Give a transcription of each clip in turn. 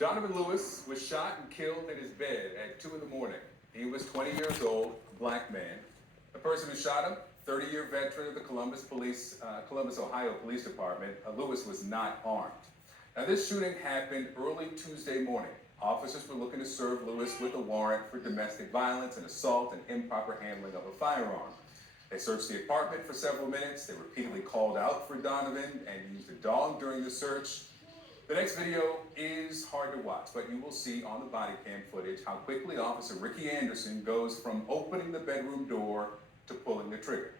Donovan Lewis was shot and killed in his bed at 2 in the morning. He was 20 years old, a black man. The person who shot him, 30-year veteran of the Columbus, Ohio Police Department. Lewis was not armed. Now, this shooting happened early Tuesday morning. Officers were looking to serve Lewis with a warrant for domestic violence and assault and improper handling of a firearm. They searched the apartment for several minutes. They repeatedly called out for Donovan and used a dog during the search. The next video is hard to watch, but you will see on the body cam footage how quickly Officer Ricky Anderson goes from opening the bedroom door to pulling the trigger.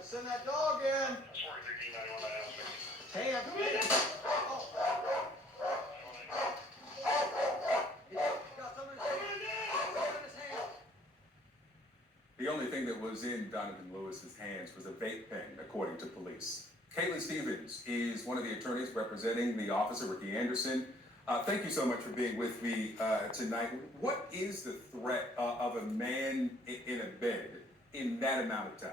Send that dog in. Hey, come here. Oh. The only thing that was in Donovan Lewis's hands was a vape pen, according to police. Caitlin Stevens is one of the attorneys representing the officer, Ricky Anderson. Thank you so much for being with me tonight. What is the threat of a man in a bed in that amount of time?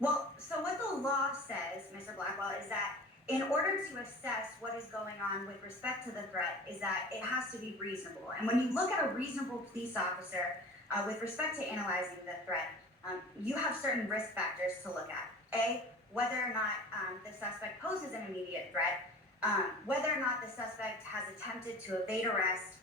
Well, so what the law says, Mr. Blackwell, is that in order to assess what is going on with respect to the threat is that it has to be reasonable. And when you look at a reasonable police officer with respect to analyzing the threat, you have certain risk factors to look at. A, whether or not the suspect poses an immediate threat, whether or not the suspect has attempted to evade arrest,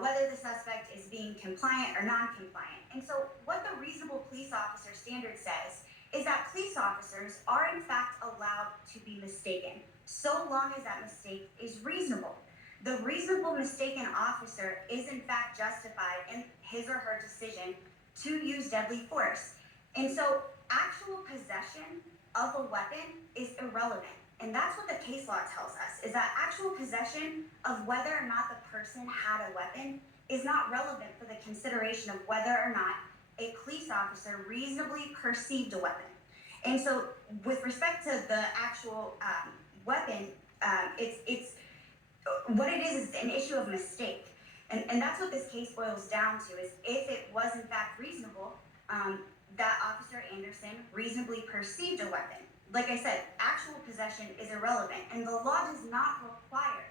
whether the suspect is being compliant or non-compliant. And so what the reasonable police officer standard says is that police officers are in fact allowed to be mistaken, so long as that mistake is reasonable. The reasonable mistaken officer is in fact justified in his or her decision to use deadly force. And so actual possession of a weapon is irrelevant. And that's what the case law tells us, is that actual possession of whether or not the person had a weapon is not relevant for the consideration of whether or not a police officer reasonably perceived a weapon. And so with respect to the actual weapon, it's what it is an issue of mistake. And that's what this case boils down to, is if it was in fact reasonable, that Officer Anderson reasonably perceived a weapon. Like I said, actual possession is irrelevant, and the law does not require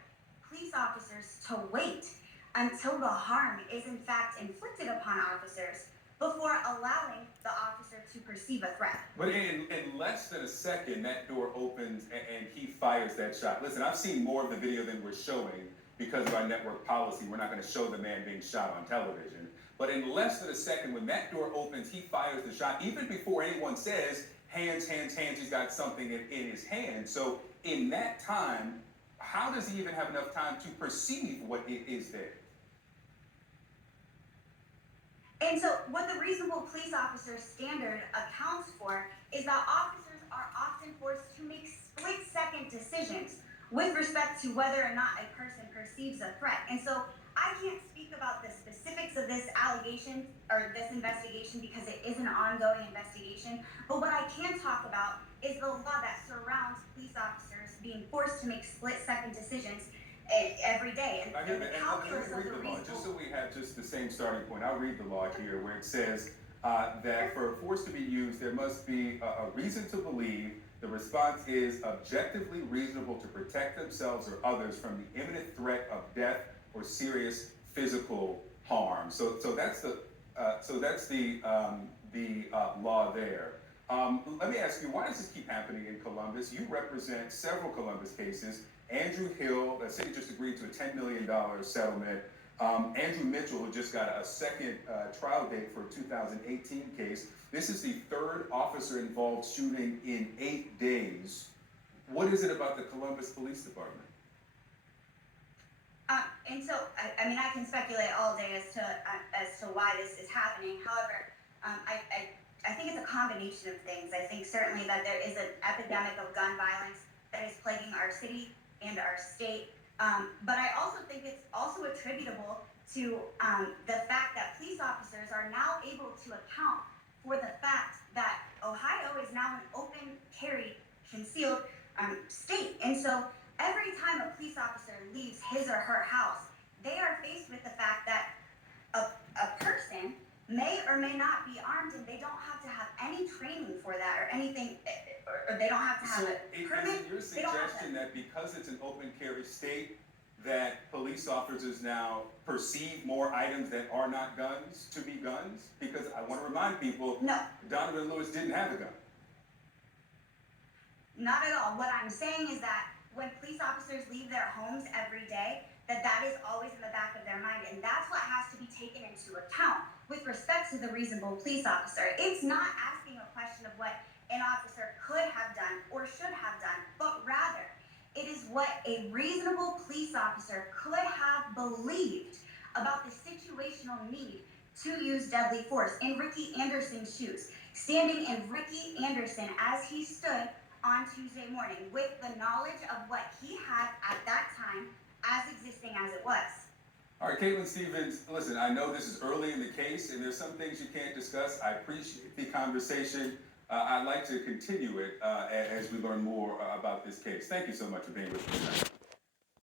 police officers to wait until the harm is in fact inflicted upon officers before allowing the officer to perceive a threat. But in less than a second, that door opens and he fires that shot. Listen, I've seen more of the video than we're showing because of our network policy. We're not going to show the man being shot on television. But in less than a second, when that door opens, he fires the shot, even before anyone says, hands, hands, hands, he's got something in his hand. So in that time, how does he even have enough time to perceive what is there? And so what the reasonable police officer standard accounts for is that officers are often forced to make split-second decisions with respect to whether or not a person perceives a threat. And so I can't speak about the specifics of this allegation or this investigation because it is an ongoing investigation. But what I can talk about is the law that surrounds police officers being forced to make split-second decisions every day. And let me read the law, just so we have just the same starting point. I'll read the law here where it says that for force to be used, there must be a reason to believe the response is objectively reasonable to protect themselves or others from the imminent threat of death or serious physical harm. So that's the law there. Let me ask you, why does this keep happening in Columbus? You represent several Columbus cases. Andrew Hill, the city just agreed to a $10 million settlement. Andrew Mitchell, who just got a second trial date for a 2018 case. This is the third officer-involved shooting in 8 days. What is it about the Columbus Police Department? And so, I mean, I can speculate all day as to why this is happening. However, I think it's a combination of things. I think certainly that there is an epidemic of gun violence that is plaguing our city and our state. But I also think it's also attributable to the fact that police officers are now able to account for the fact that Ohio is now an open carry concealed state. And so every time a police officer leaves his or her house, they are faced with the fact that a person may or may not be armed, and they don't have to have any training for that or anything, or they don't have to have So, a is permit. it your They don't have suggestion that because it's an open carry state, that police officers now perceive more items that are not guns to be guns? Because I want to remind people, No, Donovan Lewis didn't have a gun. not at all. What I'm saying is that when police officers leave their homes every day, that is always in the back of their mind, and that's what has to be taken into account with respect to the reasonable police officer. It's not asking a question of what an officer could have done or should have done, but rather it is what a reasonable police officer could have believed about the situational need to use deadly force. In Ricky Anderson's shoes, standing in Ricky Anderson as he stood on Tuesday morning with the knowledge of what he had at that time as existing as it was. All right, Caitlin Stevens, listen, I know this is early in the case and there's some things you can't discuss. I appreciate the conversation. I'd like to continue it as we learn more about this case. Thank you so much for being with us tonight.